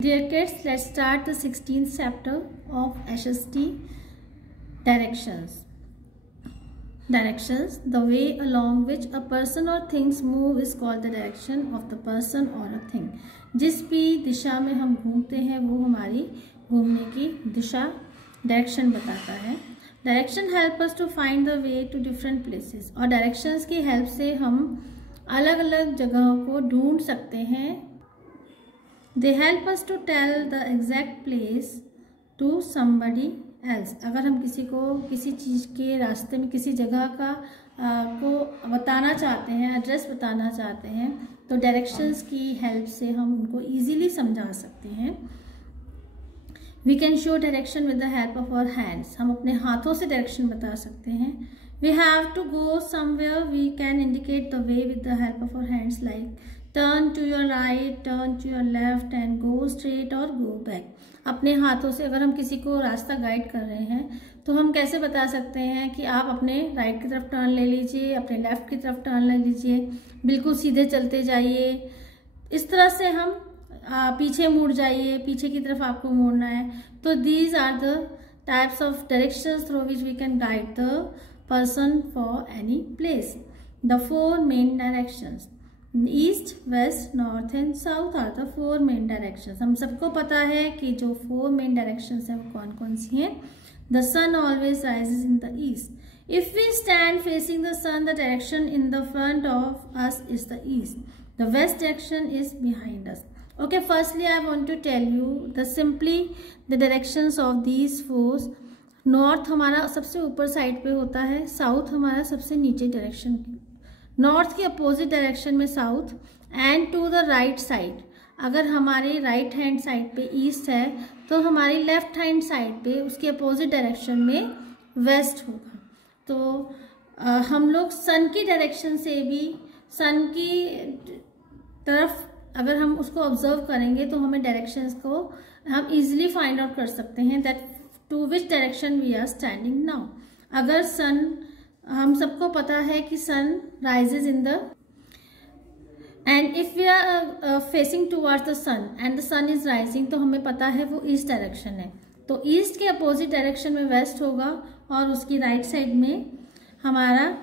Dear kids, let's start the 16th chapter of HST Directions. Directions, the way along which a person or things move is called the direction of the person or a thing. जिस भी दिशा में हम घूमते हैं वो हमारी घूमने की दिशा डायरेक्शन बताता है. Direction help us to find the way to different places. और डायरेक्शंस की हेल्प से हम अलग अलग जगहों को ढूंढ सकते हैं. They help us to tell the exact place to somebody else. अगर हम किसी को किसी चीज़ के रास्ते में किसी जगह का को बताना चाहते हैं, एड्रेस बताना चाहते हैं, तो डायरेक्शंस की हेल्प से हम उनको इजीली समझा सकते हैं. We can show direction with the help of our hands. हम अपने हाथों से डायरेक्शन बता सकते हैं. We have to go somewhere. We can indicate the way with the help of our hands, like turn to your right, turn to your left and go straight or go back. अपने हाथों से अगर हम किसी को रास्ता guide कर रहे हैं तो हम कैसे बता सकते हैं कि आप अपने राइट की तरफ टर्न ले लीजिए, अपने लेफ्ट की तरफ टर्न ले लीजिए, बिल्कुल सीधे चलते जाइए. इस तरह से हम पीछे मुड़ जाइए, पीछे की तरफ आपको मुड़ना है. तो these are the types of directions through which we can guide the person for any place. The four main directions, east, west, north and south are the four main directions. हम सबको पता है कि जो फोर मेन डायरेक्शंस हैं वो कौन कौन सी हैं. The sun always rises in the east. If we stand facing the sun, the direction in the front of us is the east. The west direction is behind us. Okay, firstly I want to tell you the directions of these four. North हमारा सबसे ऊपर side पे होता है, south हमारा सबसे नीचे direction. North के अपोजिट डायरेक्शन में south and to the right side. अगर हमारे राइट हैंड साइड पे ईस्ट है तो हमारी लेफ्ट हैंड साइड पे उसके अपोजिट डायरेक्शन में वेस्ट होगा. तो हम लोग सन की डायरेक्शन से भी सन की तरफ अगर हम उसको ऑब्जर्व करेंगे तो हमें डायरेक्शंस को हम इजीली फाइंड आउट कर सकते हैं that to which direction we are standing now. अगर सन, हम सबको पता है कि sun rises in the and if we are facing towards the sun and the sun is rising, तो हमें पता है वो ईस्ट डायरेक्शन है. तो ईस्ट के अपोजिट डायरेक्शन में वेस्ट होगा और उसकी राइट साइड में हमारा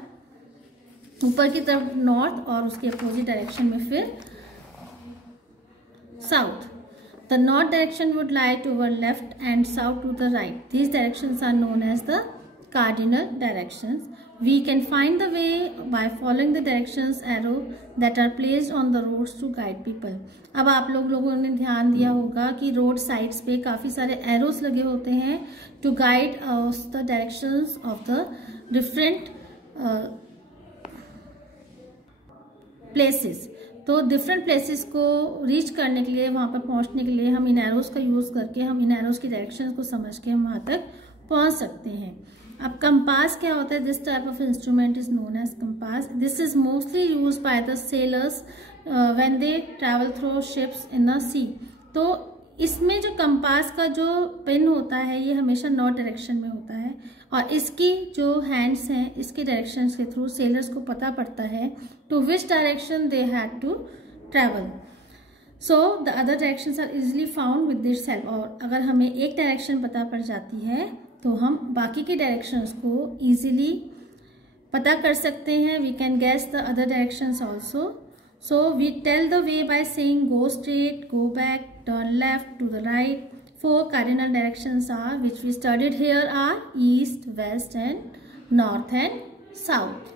ऊपर की तरफ नॉर्थ और उसके अपोजिट डायरेक्शन में फिर south. The north direction would lie toward left and south to the right. These directions are known as the cardinal directions. We can find the way by following the directions arrow that are placed on the roads to guide people. अब आप लोगों ने ध्यान दिया होगा कि road sides पे काफ़ी सारे एरोस लगे होते हैं to guide us the directions of the different places. तो डिफरेंट प्लेसेस को रीच करने के लिए, वहाँ पर पहुँचने के लिए हम इन एरोज का यूज़ करके हम इन एरोज की डायरेक्शन को समझ के हम वहाँ तक पहुँच सकते हैं. अब कंपास क्या होता है? This type of instrument is known as compass. This is mostly use by the sailors when they travel through ships in the sea. तो इसमें जो कंपास का जो पिन होता है ये हमेशा नॉर्थ डायरेक्शन में होता है और इसकी जो हैंड्स हैं इसके डायरेक्शंस के थ्रू सेलर्स को पता पड़ता है to which direction they had to travel. So the other directions are easily found with this help. और अगर हमें एक डायरेक्शन पता पड़ जाती है तो हम बाकी के डायरेक्शंस को इजीली पता कर सकते हैं. We can guess the other directions also. So we tell the way by saying go straight, go back, turn left, to the right. Four cardinal directions are which we studied here are east, west and north and south.